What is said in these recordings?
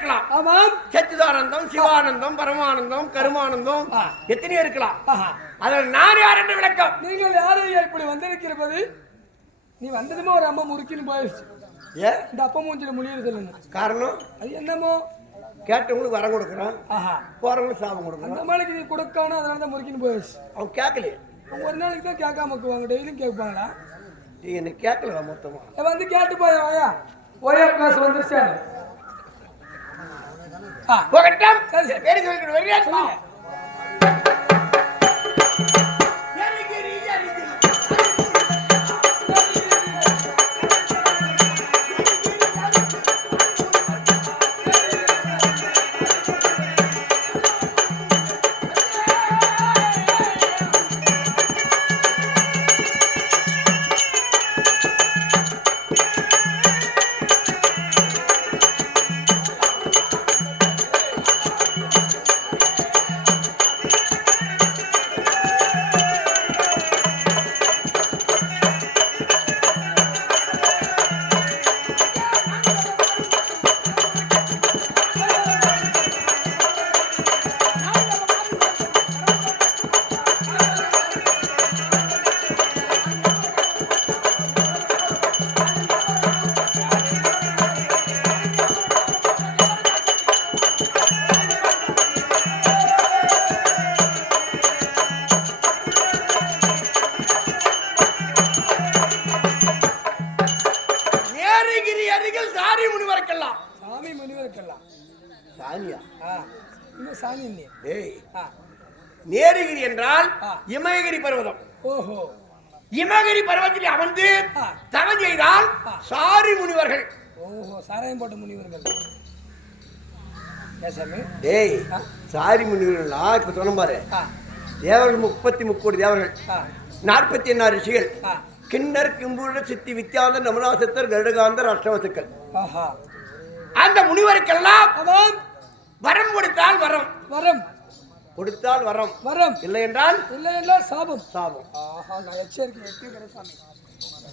இருக்கலாம். ஆமாம். சச்சிதானந்தம், சிவானந்தம், பரமானந்தம், கருமானந்தம் எத்தனையோ இருக்கலாம். அதில் நான் யார் என்று விளக்கம். நீங்கள் யாரையா இப்படி வந்திருக்கிறது? நீ வந்ததுமே ஒரு அம்மா முறுக்கின்னு போயிடுச்சு. ஏ இந்த அப்பா மூஞ்சில முடியுது சொல்லுங்க. காரணம் அது என்னமோ கேட்டவங்களுக்கு வரம் கொடுக்குறான், போறவங்களுக்கு சாபம் கொடுக்குறான். அந்த நாளைக்கு நீ கொடுக்கானோ அதனால தான் முறுக்கின்னு போயிடுச்சு. அவன் கேட்கலையே. அவங்க ஒரு நாளைக்கு தான் கேட்காம இருக்குவாங்க, டெய்லியும் கேட்பாங்களா? நீ என்ன கேட்கல மொத்தமா வந்து கேட்டு போயா வாயா ஓயா கிளாஸ் வந்துருச்சு. போகட்டும். சரி சொல்லிட்டு வரியா சொல்லுங்க. நேருகிரி என்றால் இமயகிரி பர்வதம். ஓஹோ, இமயகிரி பர்வதத்தில் அமர்ந்து தவம் செய்தால் சாரி முனிவர்கள். ஓஹோ, சாராயம் போட்ட முனிவர்கள். டேய், சாரி முனிவர்களா? இப்ப சொன்ன பாரு, தேவர்கள் 33 கோடி தேவர்கள், 46 ரிஷிகள், கிண்ணர், கிம்புருட, சித்தி, வித்யாந்தர், நமுனாசத்தர், கருடகாந்தர், அஷ்டவசுக்கள். அந்த முனிவருக்கெல்லாம் வரம் கொடுத்தால் வரம், வரம் கொடுத்தால் வரம், வரம் இல்லை என்றால் சாபம், சாபம்.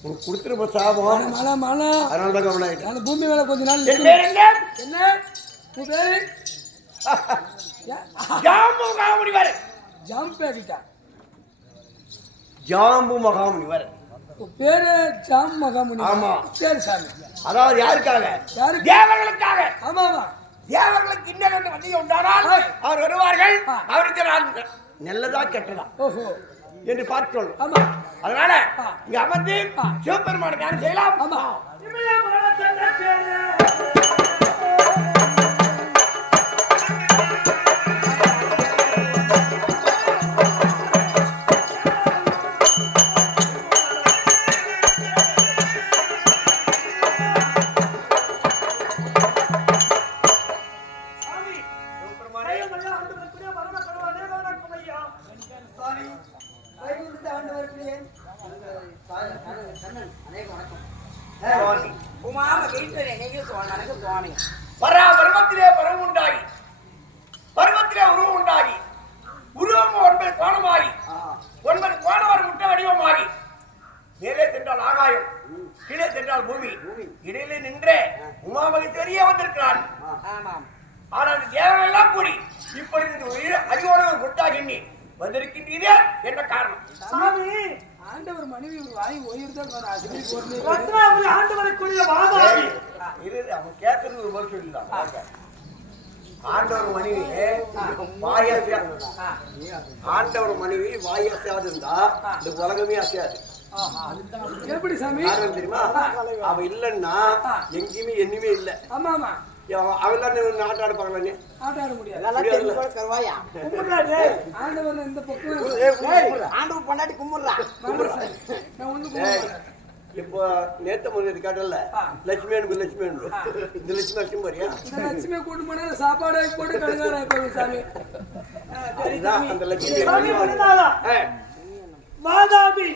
உனக்கு கொடுத்துருப்ப சாபம். அதனால தான் கவனம். அந்த பூமி மேல கொஞ்ச நாள் என்ன பேரு? ஜாம்பு மகாமுனிவர். ஜாம்பு மகாமுனிவர் பேரு ஜாம் மகாமுனிவர். ஆமா, சரி சாமி. அதாவது யாருக்காக? தேவர்களுக்காக. ஆமா ஆமா, தேவர்களுக்கு இன்னும் வந்தியம் உண்டானால் அவர் வருவார்கள். அவருக்கு நான் நல்லதா கெட்டதா என்று பார்த்து சொல்லும். அதனால இங்க அமர்ந்து சிவபெருமான தியானம் செய்யலாம். ஆமா, பருவத்திலே பருவம் உண்டாகி, பருவத்திலே உருவம் உண்டாகி, உருவம் 9 கோணமாகி, 9 கோணவர் முட்டை வடிவமாகி, மேலே சென்றால் ஆகாயம், கீழே சென்றால் பூமி, இடையிலே நின்றே உமாமகேஸ்வரியே வந்திருக்கிறான். ஆனால் தேவர்கள் எல்லாம் கூடி இப்படி அறிவோடு கொட்டாகி வந்திருக்கின்றீரே என்ன காரணம்? ஆண்டவர் மனைவி வாய் உயிர்தான் ஆண்டவருக்குரிய வாதாடி இரு. அவன் கேட்கறது ஒரு பதில் சொல்லிதான். ஆண்டவர் மனைவி ஆண்டவர் மனைவி வாய் அசையாது இருந்தா இந்த உலகமே அசையாது. எப்படி சாமி தெரியுமா? அவ இல்லன்னா எங்கேயுமே என்னுமே இல்லை. ஆமா ஆமா, அவெல்லாம் ஆட்ட ஆடுப்பாங்களா? ஆட்ட முடியாது. பொண்டாட்டி கும்பிடுறா. இப்போ நேத்த முன்னாடி காட்டல லட்சுமி அனுப்பு, லட்சுமி அனுப்பு. இந்த லட்சுமி லட்சுமி பாரியா? லட்சுமி கூட்டு போனா சாப்பாடு போட்டு கழுகார சாமி. அந்த லட்சுமி வாதாபி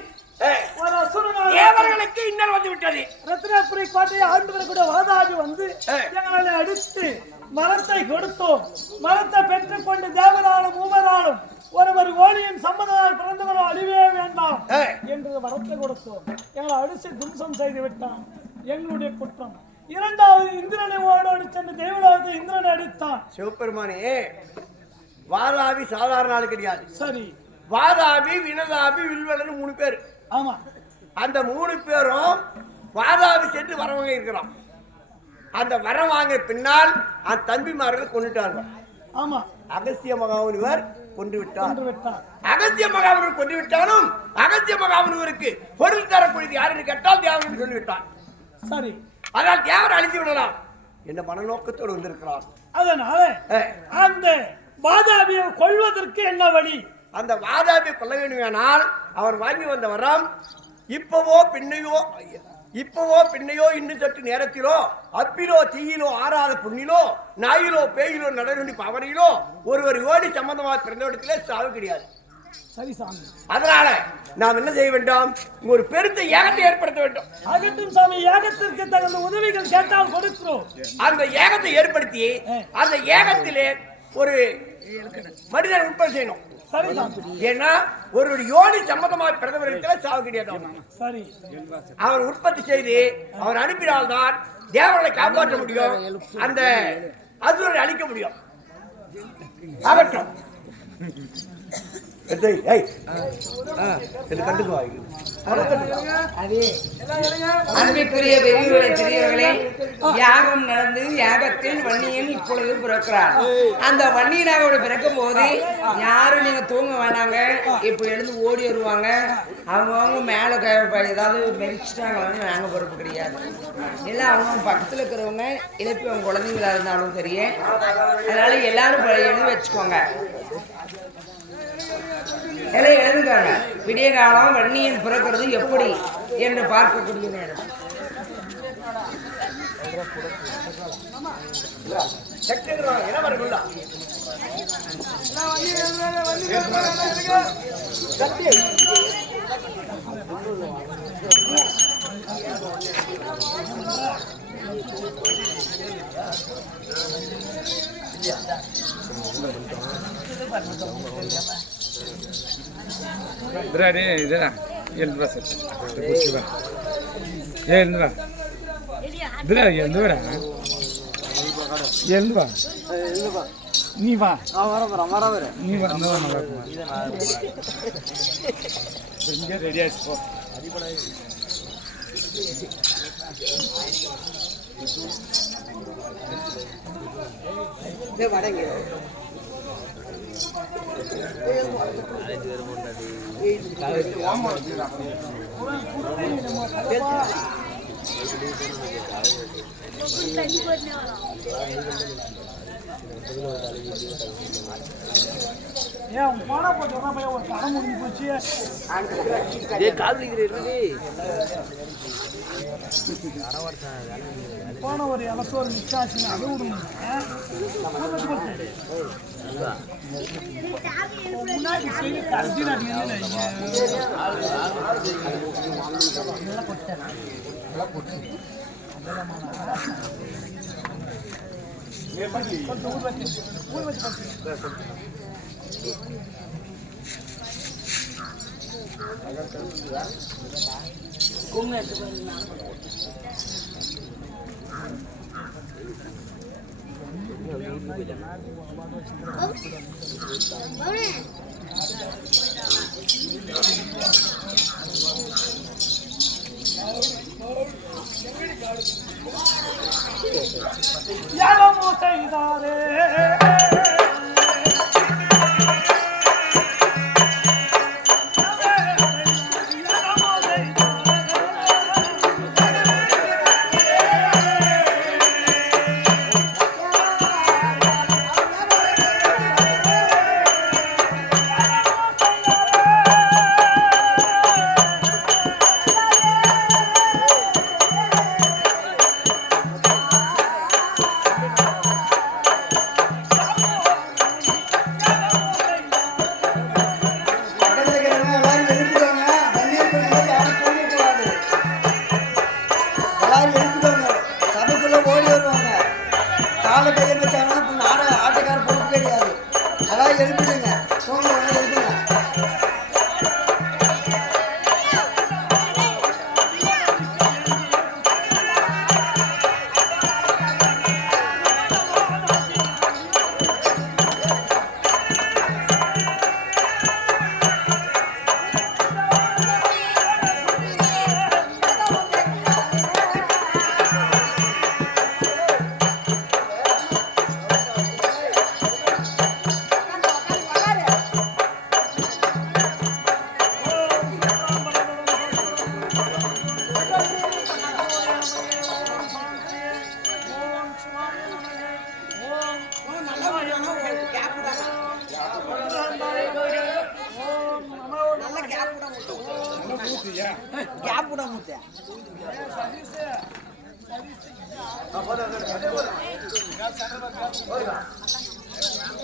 தேவர்களுக்கு இன்னல் வந்து விட்டது. ரத்னபுரி கோட்டையை ஆண்டவர் கூட வாதாபி வந்து எங்களை அடித்து மரத்தை கொடுத்தோம். மரத்தை பெற்றுக் கொண்டு தேவராலும் மூவராலும் ஒருவர் ஓடியின் சம்மதனால் பிறந்தவரோ அழிவே வேண்டாம் என்று வரத்தை கொடுத்தோம். எங்களை அடித்து தும்சம் செய்து விட்டான். எங்களுடைய குற்றம். இரண்டாவது இந்திரனை ஓடோடு சென்று தேவலோகத்தை வந்து இந்திரனை அடித்தான்? சிவபெருமானே, வாதாபி சாதாரண ஆள் கிடையாது. சரி. வாதாபி, வினதாபி, வில்வலன் 3 பேர். ஆமா. அந்த 3 பேரும் வாதாபி சென்று வரவங்க இருக்கிறோம். அந்த வரம் வாங்க பின்னால் அந்த தம்பிமார்கள் கொண்டுட்டார்கள். ஆமா. அகஸ்திய மகாமுனிவர் கொண்டு விட்டார். அகஸ்திய மகாமுனிவர் கொண்டு விட்டாலும் அகஸ்திய மகாமுனிவருக்கு பொருள் தரக்கூடியது யாருன்னு கேட்டால் தேவன் சொல்லிவிட்டார். சரி. அதனால் தேவன் அழித்து விடலாம் என்ற மனநோக்கத்தோடு வந்திருக்கிறார். அதனால அந்த வாதாபியை கொள்வதற்கு என்ன வழி? அந்த வாதாபியை கொள்ள வேண்டுமானால் அவர் வாங்கி வந்த வரம் இப்பவோ பின்னையோ இன்னும் சற்று நேரத்திலோ அப்பிலோ தீயிலோ ஆறாத புண்ணிலோ நாயிலோ பேயிலோ நடனி பவனிலோ ஒருவர் ஓடி சம்பந்தமாக பிறந்த இடத்திலே சாவு கிடையாது. சரி சாமி. அதனால நாம் என்ன செய்ய வேண்டும்? ஒரு பெருத்த யாகத்தை ஏற்படுத்த வேண்டும். ஆகட்டும் சாமி, யாகத்திற்கு தகுந்த உதவிகள் கேட்டால் கொடுக்கிறோம். அந்த யாகத்தை ஏற்படுத்தி அந்த யாகத்திலே ஒரு மனிதன் உற்பத்தி செய்யணும். ஏன்னா ஒரு யோனி சம்பந்தமாக பிறந்தவர்களுக்கு சாவு கிடையாது. சரி. அவர் உற்பத்தி செய்து அவர் அனுப்பினால்தான் தேவர்களை காப்பாற்ற முடியும், அந்த அசுரரை அழிக்க முடியும். ஆகட்டும். அன்பிற்குரிய பெரியவர்களே, சிறியவர்களே, யாகம் நடந்து யாகத்தில் வன்னியன் இப்பொழுது பிறக்கிறார். அந்த வன்னியனாக பிறக்கும் போது யாரும் நீங்க தூங்க வேணாங்க, இப்ப எழுந்து ஓடி வருவாங்க. அவங்கவுங்க மேல ஏதாவது மெரிச்சிட்டாங்கன்னு நாங்க பொறுப்பு கிடையாது. எல்லாம் அவங்க பக்கத்துல இருக்கிறவங்க இழப்பி அவங்க குழந்தைங்களா இருந்தாலும் சரி. அதனால எல்லாரும் எழுதி வச்சுக்கோங்க, எல்லாம் எழுதுக்காங்க. விடிய காலம் வன்னியன் பிறக்கிறது எப்படி என்று பார்க்கக்கூடிய நேரம். இதுதான் எழுந்து நீ வா நீ வா ரெடி ஆயிடுச்சு போ. ஏன் போனா போச்சு ஒரு படம் முடிஞ்சு போச்சு. போன ஒரு இலத்தோர் மிச்சாச்சு, அது விடுங்க. முன்னாடி செய்தி கடைசி ஊர் வச்சு யாரோ செய்தாரே ஆனா உங்களுக்கு கேப் தானா நல்ல கேப் தான் கேப் விட மூத்த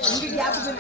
இங்க கேப்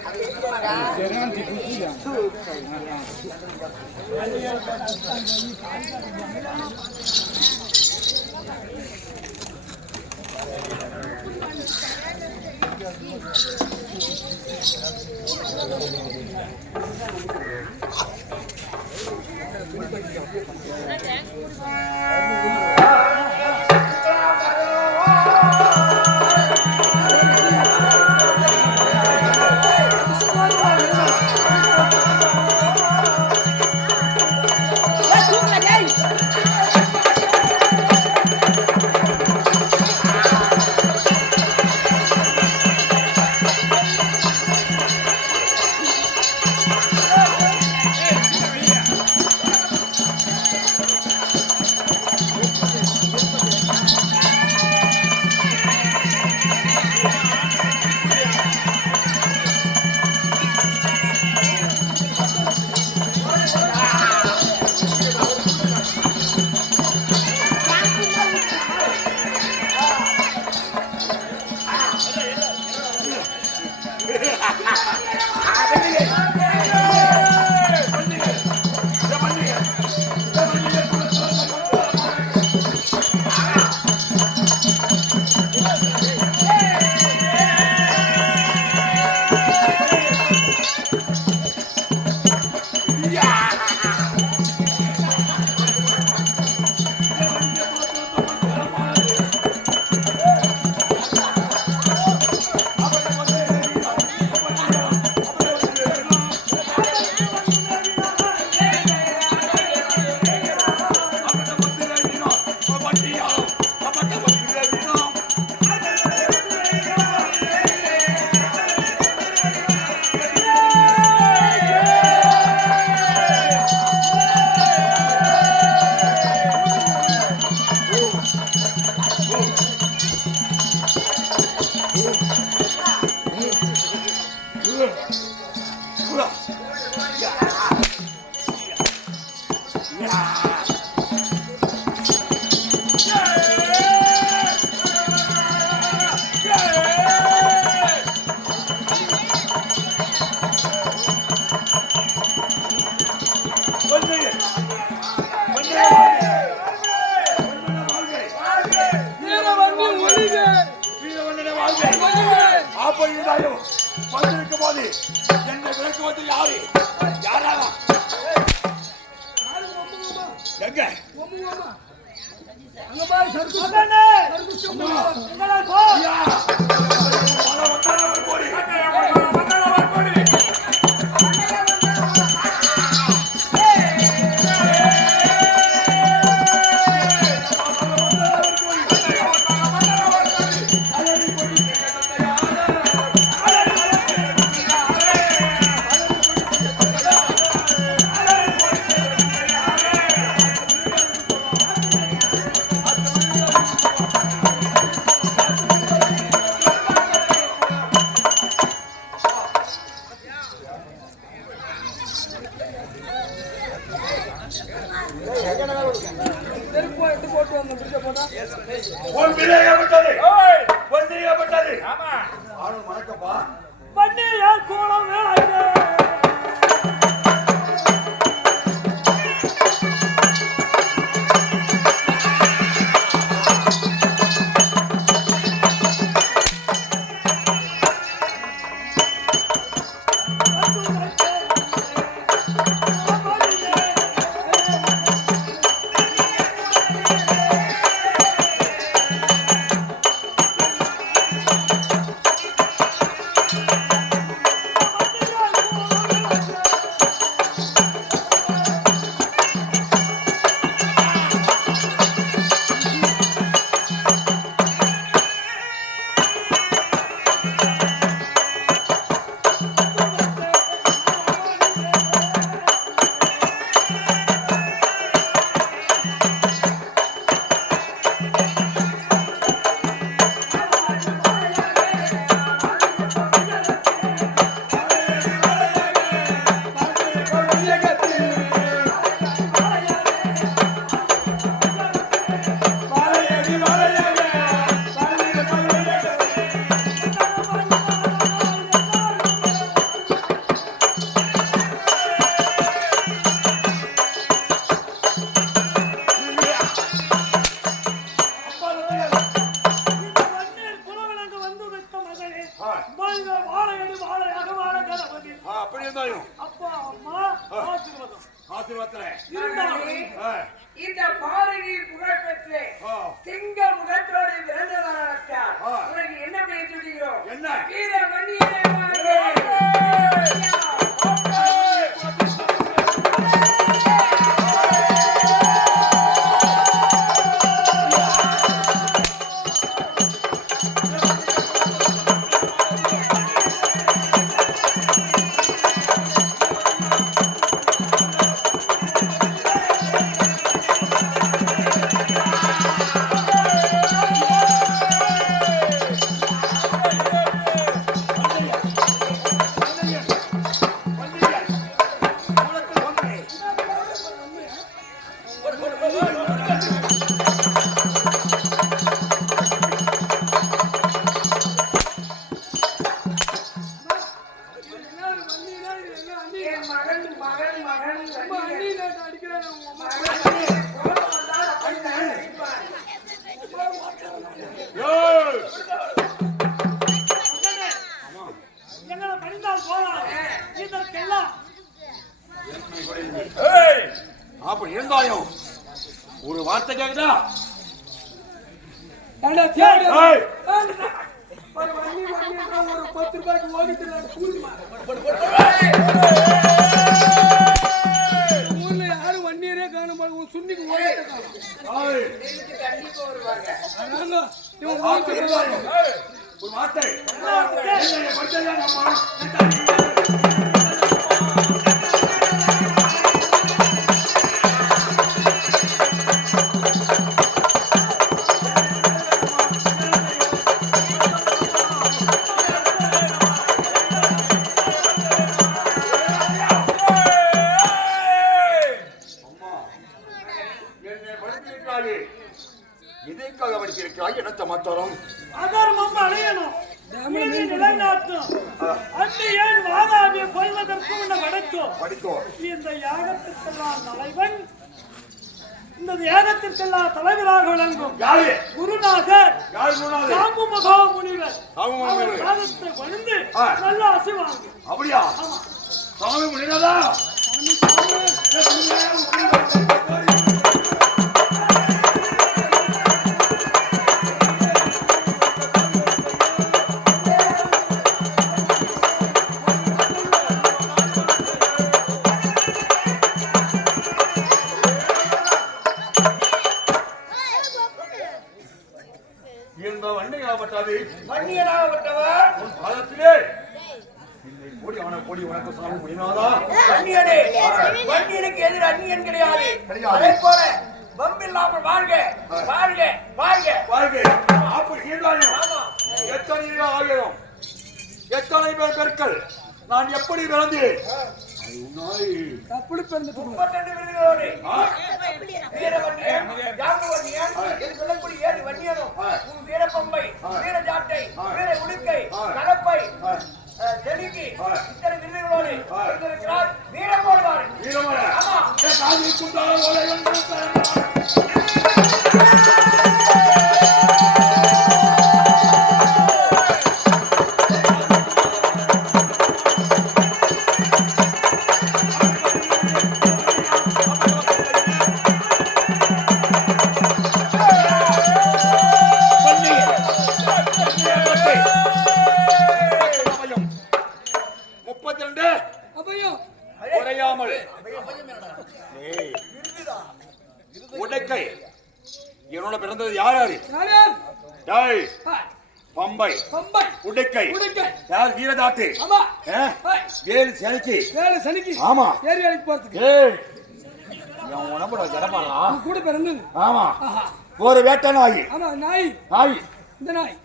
வந்திருக்கும் போது என்னை விளக்குவது யாரு? யாராலும் எங்க அங்க பாரு சர்க்கு அண்ணே சர்க்கு எங்கடா போ ஐயா கோடி செருப்பு எடுத்து போட்டு வந்த பிடிச்ச போட்டா ஆமா வண்டியா கோலம் வேளாங்க வாழையடி வாழையாக வாழ கணபதி. அப்படி இருந்தாலும் அப்பா அம்மா ஆசீர்வாதம். ஆசீர்வாதத்துல இருந்தாலும் இந்த பாறையில் புகழ் பெற்று சிங்க முகத்தோடு பிறந்தவராச்சார் உனக்கு என்ன பெயர் சொல்கிறோம்? என்ன? வீரமணியனே எங்களை பணிந்தால் போலாம். இதற்கெல்லாம் அப்படி இருந்தாலும் ஒரு வார்த்தை கேக்குதா? ஏண்டா தேடு. ஏய்! ஒரு வண்டி வண்டின்றா ஒரு 10 ரூபாய்க்கு ஓடிட்டு நான் கூடுமா? ஊர்ல யாரும் வண்டியரே காணும் போது ஒரு சுன்னிக்கு ஓடிட்டு காணும். ஏய்! கண்டிப்பா வருவாங்க. அதாங்க இவன் அப்படி ஓடிட்டு இருந்தாலும் ஒரு வார்த்தை என்னைய படிச்சதா அம்மா? எதற்காக படித்திருக்கிறாய்? என்னத்த மாத்திரம் அதர்மம் அடையணும். நீதி நிலைநாட்டும். அன்று ஏன் வாதாபியை கொள்வதற்கு முன்ன வடக்கும். படித்தோ இந்த யாகத்திற்கெல்லாம் தலைவன், இந்த யாகத்திற்கெல்லாம் தலைவராக விளங்கும் யாரு? குருநாதர் யாரு சொன்னாரு? சாம்பு மகா முனிவர். சாம்பு மகா அவர் முனிவர். பாதத்தை பணிந்து நல்ல அசைவாங்க. அப்படியா? சாமி முடியாதா? இந்த வண்டியாகப்பட்டது வன்னியனாகப்பட்டவர் உன் பாதத்திலே இல்லை கோடி அவனை கோடி உனக்கு சாமி முடியாதா? வன்னியனே, வன்னியனுக்கு எதிர் அந்நியன் கிடையாது. கிடையாது. அதே போல வம்பில்லாமல் வாழ்க வாழ்க வாழ்க. வாழ்க்கை அப்படி இருந்தாலும் எத்தனை ஆயிரம் எத்தனை பேர் கற்கள் நான் எப்படி பிறந்தேன்? அப்படி பிறந்துட்டு 32 விருதுகளோடு வீரவன்னியன், ஜாம்பவன்னியன் என்று சொல்லக்கூடிய 7 வன்னியனும் உன் வீரப்பம்பை, வீரஜாட்டை, வீர உடுக்கை, கலப்பை, தெலுங்கி இத்தனை விருதுகளோடு இருக்கிறார். வீரமோடு வாரு. வீரமோடு. ஆமா. காதி குந்தால ஓலை வந்து அப்பையும் குறையாமல் உடைக்கை என்னோட பிறந்தது யார் யாரு? யார்? டேய் பம்பை பம்பை உடைக்கை உடைக்கை. யார்? வீரதாட்டு. ஆமா. வேலு செலுத்தி. வேலை சனிக்கு ஆமா. ஏரி வேலைக்கு போறதுக்கு ஏய் என் உடம்புல ஜடப்பாடா. உன் கூட பிறந்தது. ஆமா. ஆஹா. ஒரு வேட்டை நாய். ஆமா நாய். நாய் இந்த நாய்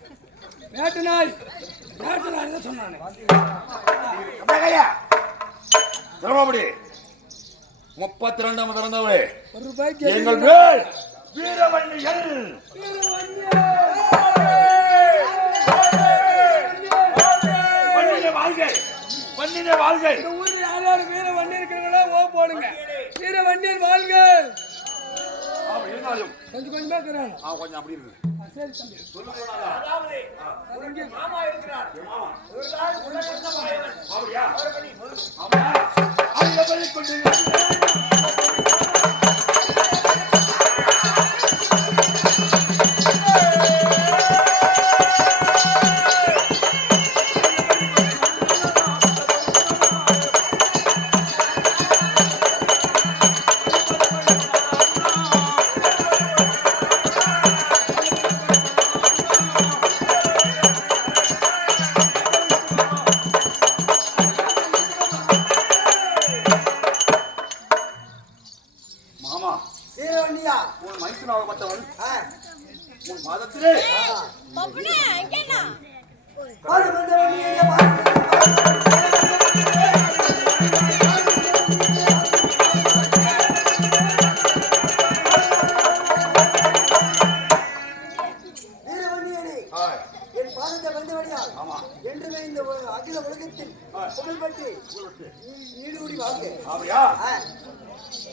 வேட்டு நாய். வேட்டு நாய் தான் சொன்னானே. அப்படியா? திரும்படி 32ஆம் பிறந்தவரே 1 ரூபாய்க்கு எங்கள் வேல் வீரவன்னியன். வன்னிய வாழ்க வன்னிய வாழ்க. இந்த ஊர்ல யார் யார் வீர வண்டி இருக்கிறவங்களோ ஓ போடுங்க. வீர வண்டியன் வாழ்க. அவன் இருந்தாலும் கொஞ்சம் கொஞ்சமா இருக்கிறாங்க. கொஞ்சம் அப்படி இருக்கு. சரி தம்பி. அதாவது ஒரு மாமா இருக்கிறார். இவர்தான் உலகெந்த மாயவன். அவர்களை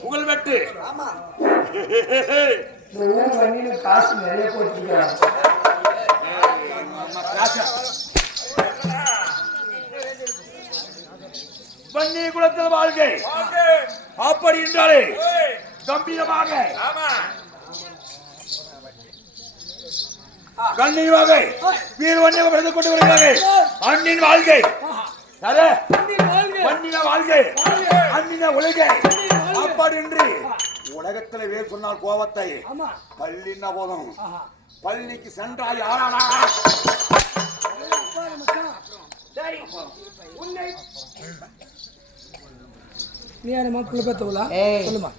புகழ்பெற்று ஒவ்வொரு வண்டியிலும் காசு நிறைய போட்டுருக்காங்க. வன்னி குலத்தில் வாழ்க்கை அப்படி என்றாலே கம்பீரமாக கண்ணியமாக வீரவன்னியாக பிறந்து கொண்டு வருகிறார்கள். அண்ணின் வாழ்க்கை வன்னின வாழ்க்கை அண்ணின உலகை அப்படி என்று உலகத்துல வேறு சொன்னால் கோபத்தை பள்ளின்னா போதும். பள்ளிக்கு சென்றாய் ஆனா நீ யாருமா புள்ள பெத்தவளா? சொல்லுமா.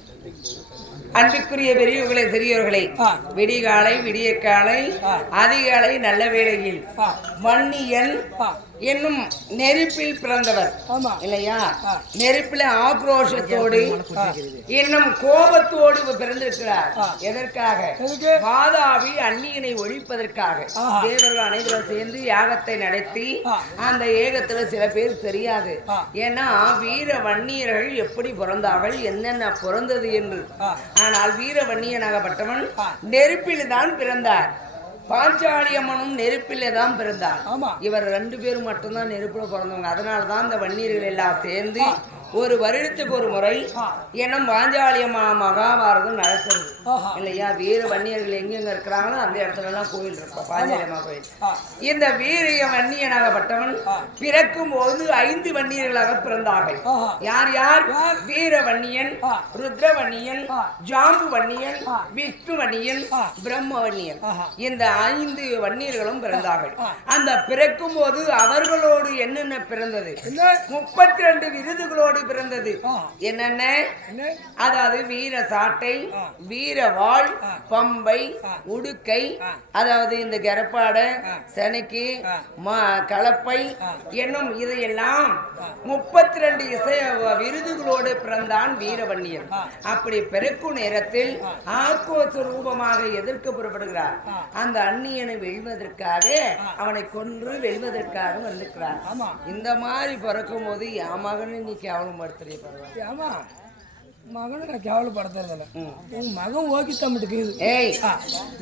அன்புக்குரிய பெரியவர்களே சிறியவர்களே, விடிகாலை விடியற்காலை அதிகாலை நல்ல வேளையில் வன்னியன் என்னும் நெருப்பில் பிறந்தவர் இல்லையா? நெருப்பில ஆக்ரோஷத்தோடு இன்னும் கோபத்தோடு பிறந்திருக்கிறார். எதற்காக? வாதாபி அந்நியனை ஒழிப்பதற்காக. தேவர்கள் அனைவரும் சேர்ந்து யாகத்தை நடத்தி அந்த ஏகத்துல சில பேர் தெரியாது. ஏன்னா வீர வன்னியர்கள் எப்படி பிறந்தார்கள், என்னென்ன பிறந்தது என்று. ஆனால் வீர வன்னியனாகப்பட்டவன் நெருப்பில் தான் பிறந்தார். பாஞ்சாலி அம்மனும் நெருப்பிலே தான் பிறந்தார். இவர் 2 பேரும் மட்டும்தான் நெருப்புல பிறந்தவங்க. அதனாலதான் இந்த வன்னியர்கள் எல்லாம் சேர்ந்து ஒரு வருடத்துக்கு ஒரு முறை எனும் பாஞ்சாலி அம்மா மகாபாரதம் நடக்கிறது இல்லையா? வீர வன்னியர்கள் எங்கெங்க இருக்கிறாங்களோ அந்த இடத்துல எல்லாம் கோயில் இருக்கும், பாஞ்சாலி அம்மா கோயில். இந்த வீரிய வன்னியனாகப்பட்டவன் பிறக்கும் போது 5 வன்னியர்களாக பிறந்தார்கள். யார் யார்? வீர வன்னியன், ருத்ர வன்னியன், ஜாம்பு வன்னியன், விஷ்ணு வன்னியன், பிரம்ம வன்னியன். இந்த 5 வன்னியர்களும் பிறந்தார்கள். அந்த பிறக்கும் போது அவர்களோடு என்னென்ன பிறந்தது? 32 விருதுகளோடு பிறந்தது. என்னென்ன? அதாவது வீர சாட்டை, வீர வாழ், பம்பை, உடுக்கை, அதாவது இந்த கரப்பாடை, செனக்கி, கலப்பை என்னும் இதையெல்லாம் 32 இசை விருதுகளோடு பிறந்தான் வீரவன்னியன். அப்படி பிறக்கும் நேரத்தில் ஆக்ரோஷ ரூபமாக எதிர்க்க புறப்படுகிறார். அந்த அந்நியனை வெல்வதற்காக, அவனை கொன்று வெல்வதற்காக வந்திருக்கிறார். இந்த மாதிரி பிறக்கும் போது என் மகனை நீ கேவலம் படுத்துறிய? ஆமா, மகனை நான் கேவலப்படுத்துறதில்ல. உன் மகன் ஓகி தம்பிட்டு. ஏய்,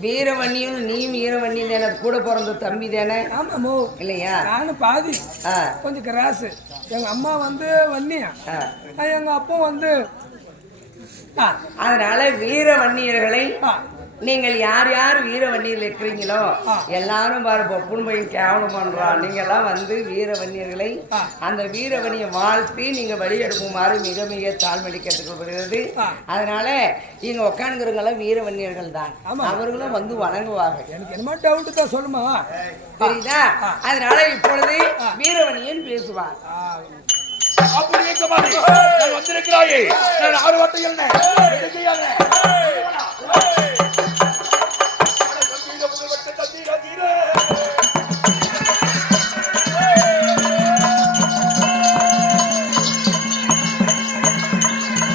வீரவன்னியும் நீ வீரவன்னியும் தானே, கூட பிறந்த தம்பி தானே? ஆமாமோ இல்லையா? நானும் பாதி கொஞ்சம் கிராசு. எங்க அம்மா வந்து வன்னியா, எங்க அப்பா வந்து. அதனால வீர வன்னியர்களை நீங்கள் யார் யார் வீர வன்னியர்கள் இருக்கிறீங்களோ எல்லாரும் பாரு பொப்புன்னு போய் கேவலம் பண்றான். நீங்க எல்லாம் வந்து வீர வன்னியர்களை அந்த வீரவன்னியை வாழ்த்தி நீங்க வழியெடுக்குமாறு மிக மிக தாழ்மடி கேட்டுக்கொள்கிறது. அதனால இங்க உட்காந்துக்கிறவங்களாம் வீர வன்னியர்கள் தான். அவர்களும் வந்து வணங்குவாங்க. எனக்கு என்னமா டவுட் தான், சொல்லுமா? புரியுதா? அதனால இப்பொழுது வீரவன்னியன் பேசுவார். அப்படி இருக்க மாதிரி வந்திருக்கிறாயே, நான் 6 வார்த்தை என்ன செய்யாத